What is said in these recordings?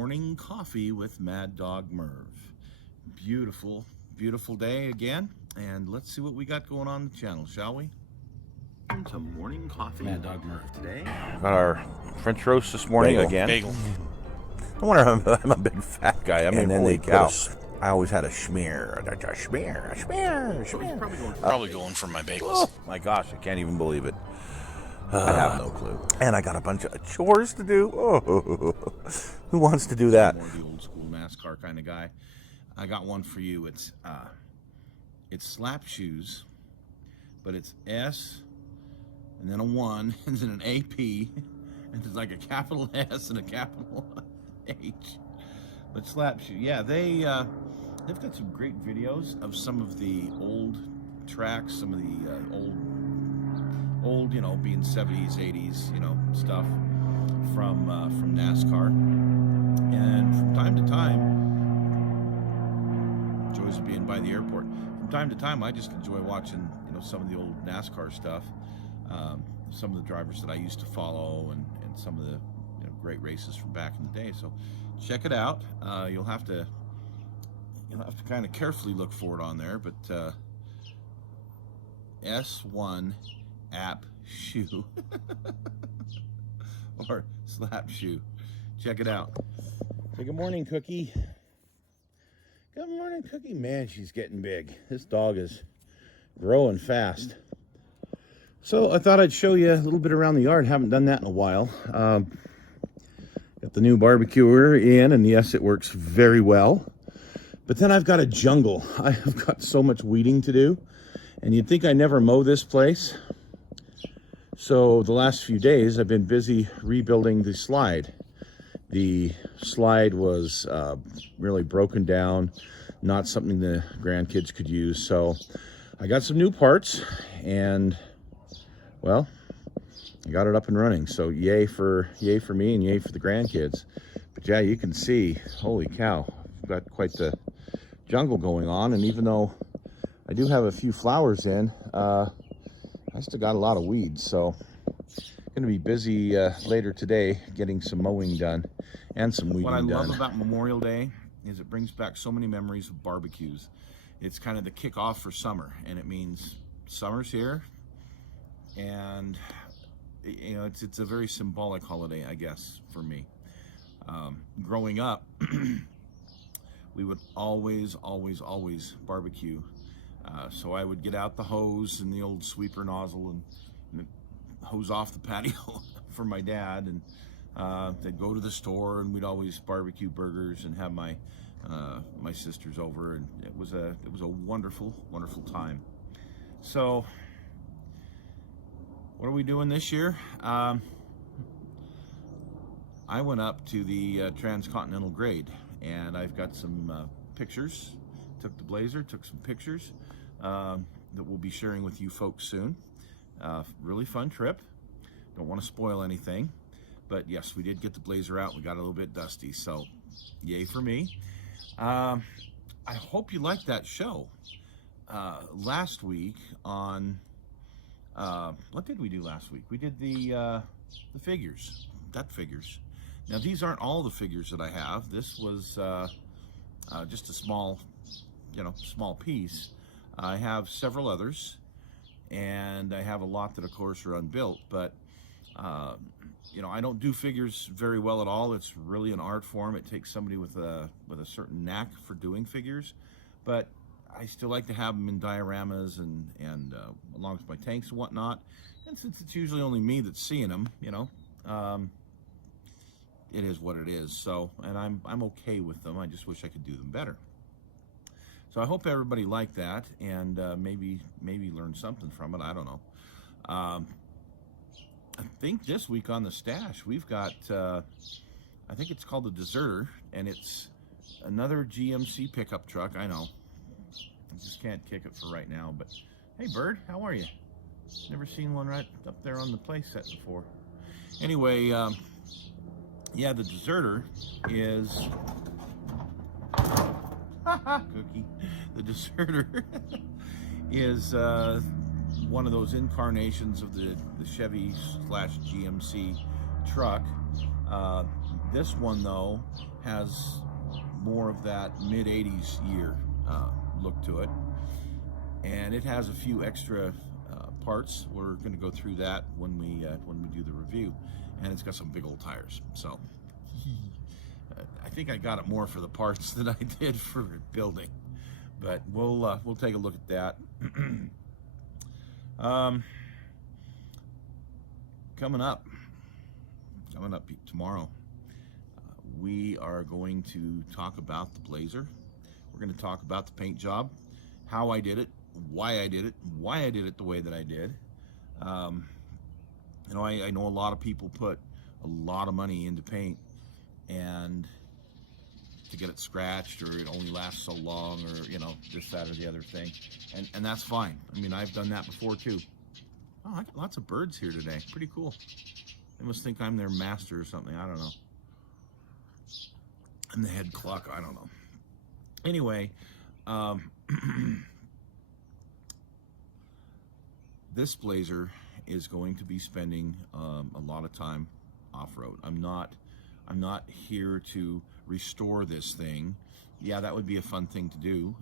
Morning coffee with Maddog Merv. Beautiful, beautiful day again. And let's see what we got going on the channel, shall we? To morning coffee. Maddog Merv today. Got our French roast this morning again. Bagel. I wonder I'm a big fat guy. I mean, And then holy they cow. I always had a schmear. A schmear. Probably going for my bagels. Oh, my gosh, I can't even believe it. I have no clue. And I got a bunch of chores to do. Oh, who wants to do that? More the old school NASCAR kind of guy. I got one for you. It's slap shoes, but it's S and then a 1 and then an AP, and it's like a capital S and a capital H. But slap shoe, yeah, they've got some great videos of some of the old tracks, some of the old, you know, being 70s, 80s, you know, stuff from NASCAR. And from time to time, joys of being by the airport. From time to time, I just enjoy watching, you know, some of the old NASCAR stuff. Some of the drivers that I used to follow, and some of the, you know, great races from back in the day. So check it out. You'll have to kind of carefully look for it on there, but S1 app shoe or slap shoe. Check it out. Say good morning, Cookie. Good morning, Cookie. Man, she's getting big. This dog is growing fast. So I thought I'd show you a little bit around the yard. Haven't done that in a while. Got the new barbecuer in, and yes, it works very well. But then I've got a jungle. I've got so much weeding to do, and you'd think I never mow this place. So the last few days I've been busy rebuilding the slide. The slide was really broken down, not something the grandkids could use. So I got some new parts, and well, I got it up and running. So yay for me and yay for the grandkids. But yeah, you can see, holy cow, I've got quite the jungle going on. And even though I do have a few flowers in, I still got a lot of weeds. So going to be busy later today getting some mowing done and some weeding done. What I love about Memorial Day is it brings back so many memories of barbecues. It's kind of the kickoff for summer, and it means summer's here. And you know, it's a very symbolic holiday, I guess, for me. Growing up, we would always barbecue. So I would get out the hose and the old sweeper nozzle and hose off the patio for my dad, and they'd go to the store, and we'd always barbecue burgers and have my sisters over, and it was a wonderful time. So what are we doing this year? I went up to the Transcontinental Grade, and I've got some pictures. Took the Blazer, took some pictures that we'll be sharing with you folks soon. Really fun trip. Don't want to spoil anything, but yes, we did get the Blazer out. We got a little bit dusty, so yay for me. I hope you liked that show. Last week on what did we do last week? We did the figures, gut figures. Now these aren't all the figures that I have. This was just a small piece. I have several others, and I have a lot that of course are unbuilt, but you know, I don't do figures very well at all. It's really an art form. It takes somebody with a certain knack for doing figures, but I still like to have them in dioramas and along with my tanks and whatnot. And since it's usually only me that's seeing them, you know, it is what it is. So, and I'm okay with them. I just wish I could do them better. So I hope everybody liked that, and maybe learn something from it. I don't know. I think this week on the stash we've got I think it's called the Deserter, and it's another GMC pickup truck. I know I just can't kick it for right now, but hey Bird, how are you? Never seen one right up there on the play set before. Anyway, yeah, the Deserter is Cookie. The Deserter is one of those incarnations of the Chevy / GMC truck. This one, though, has more of that mid-'80s year look to it. And it has a few extra parts. We're going to go through that when we do the review. And it's got some big old tires. So I think I got it more for the parts than I did for building. But we'll take a look at that. Coming up tomorrow, we are going to talk about the Blazer. We're going to talk about the paint job, how I did it, why I did it the way that I did. You know, I know a lot of people put a lot of money into paint and to get it scratched, or it only lasts so long, or, you know, this, that, or the other thing. And that's fine. I mean, I've done that before too. Oh, I got lots of birds here today. Pretty cool. They must think I'm their master or something. I don't know. I'm the head clock. I don't know. Anyway, this Blazer is going to be spending a lot of time off-road. I'm not here to restore this thing. Yeah, that would be a fun thing to do,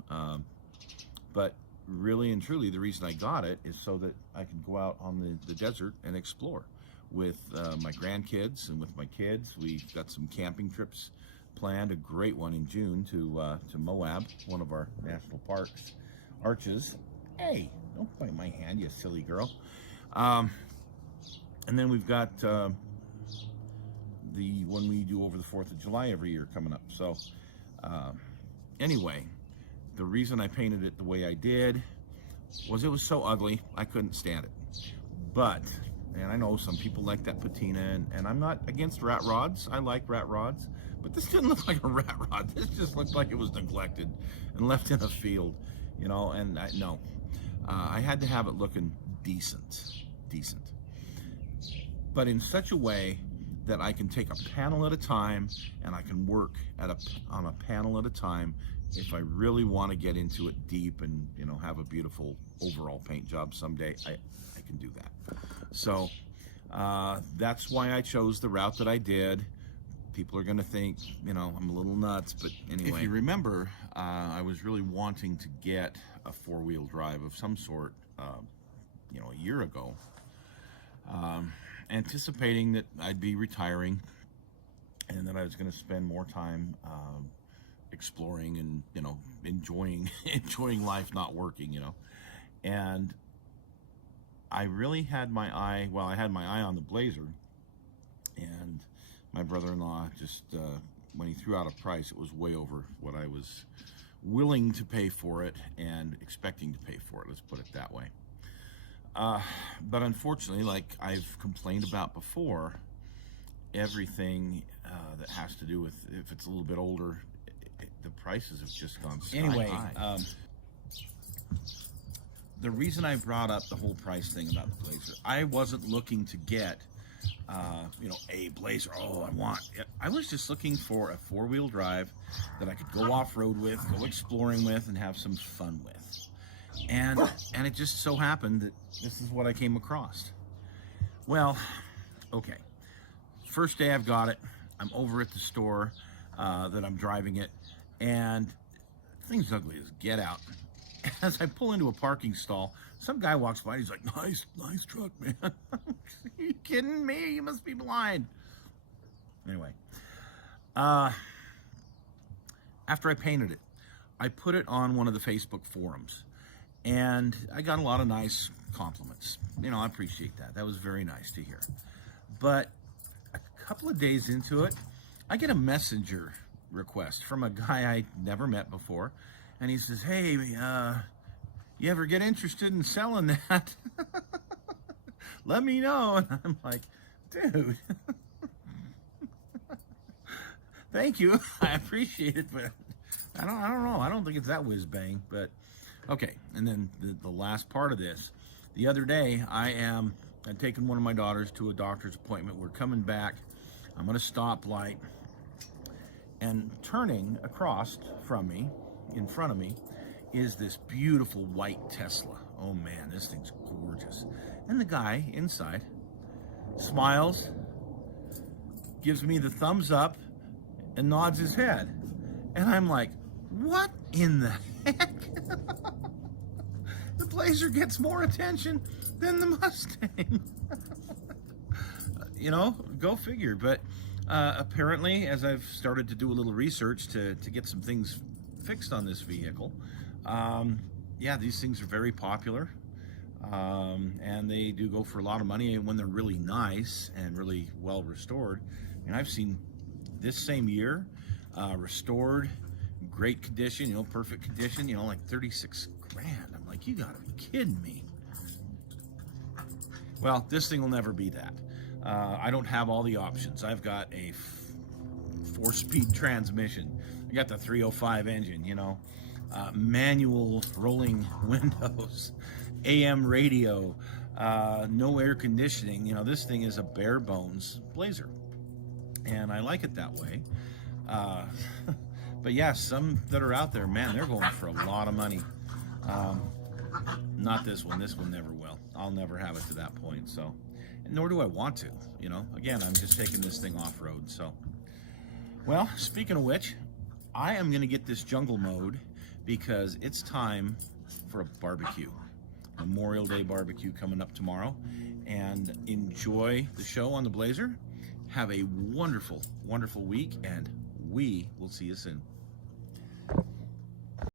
but really and truly, the reason I got it is so that I can go out on the desert and explore with my grandkids and with my kids. We've got some camping trips planned, a great one in June to Moab, one of our national parks, Arches. Hey, don't bite my hand, you silly girl. And then we've got the one we do over the 4th of July every year coming up. So anyway, the reason I painted it the way I did was it was so ugly, I couldn't stand it. But, and I know some people like that patina, and I'm not against rat rods. I like rat rods, but this didn't look like a rat rod. This just looked like it was neglected and left in a field, you know, and I had to have it looking decent, but in such a way that I can take a panel at a time, and I can work on a panel at a time if I really want to get into it deep and, you know, have a beautiful overall paint job someday. I can do that. So that's why I chose the route that I did. People are going to think, you know, I'm a little nuts, but anyway. If you remember, I was really wanting to get a 4-wheel drive of some sort, you know, a year ago, anticipating that I'd be retiring and that I was going to spend more time exploring and, you know, enjoying life, not working, you know. And I really had my eye, well, I had my eye on the Blazer, and my brother-in-law just, when he threw out a price, it was way over what I was willing to pay for it and expecting to pay for it, let's put it that way. But unfortunately, like I've complained about before, everything that has to do with, if it's a little bit older, the prices have just gone sky high. The reason I brought up the whole price thing about the Blazer, I wasn't looking to get, you know, a Blazer. Oh, I want it. I was just looking for a 4-wheel drive that I could go off-road with, go exploring with, and have some fun with. And it just so happened that this is what I came across. Well, okay. First day I've got it. I'm over at the store that I'm driving it, and thing's ugly as get out. As I pull into a parking stall, some guy walks by and he's like, nice truck, man. Are you kidding me? You must be blind. Anyway, after I painted it, I put it on one of the Facebook forums, and I got a lot of nice compliments. You know, I appreciate that. That was very nice to hear. But a couple of days into it, I get a messenger request from a guy I never met before, and he says, hey, you ever get interested in selling that? Let me know. And I'm like, dude, thank you. I appreciate it, but I don't know. I don't think it's that whiz bang, but okay. And then the last part of this, the other day, I'm taking one of my daughters to a doctor's appointment. We're coming back. I'm at a stoplight, and turning across from me, in front of me, is this beautiful white Tesla. Oh man, this thing's gorgeous. And the guy inside smiles, gives me the thumbs up and nods his head. And I'm like, what in the heck? The Blazer gets more attention than the Mustang. You know, go figure. But apparently, as I've started to do a little research to get some things fixed on this vehicle, yeah, these things are very popular. And they do go for a lot of money when they're really nice and really well restored. And I've seen this same year restored, great condition, you know, perfect condition, you know, like 36 grand. I'm like, you gotta be kidding me. Well, this thing will never be that. I don't have all the options. I've got a 4-speed transmission. I got the 305 engine, you know, manual rolling windows, AM radio, no air conditioning. You know, this thing is a bare bones Blazer, and I like it that way. But yeah, some that are out there, man, they're going for a lot of money. Not this one. This one never will. I'll never have it to that point. So, nor do I want to. You know, again, I'm just taking this thing off road. So, well, speaking of which, I am going to get this jungle mode because it's time for a barbecue. Memorial Day barbecue coming up tomorrow. And enjoy the show on the Blazer. Have a wonderful, wonderful week, and we will see you soon.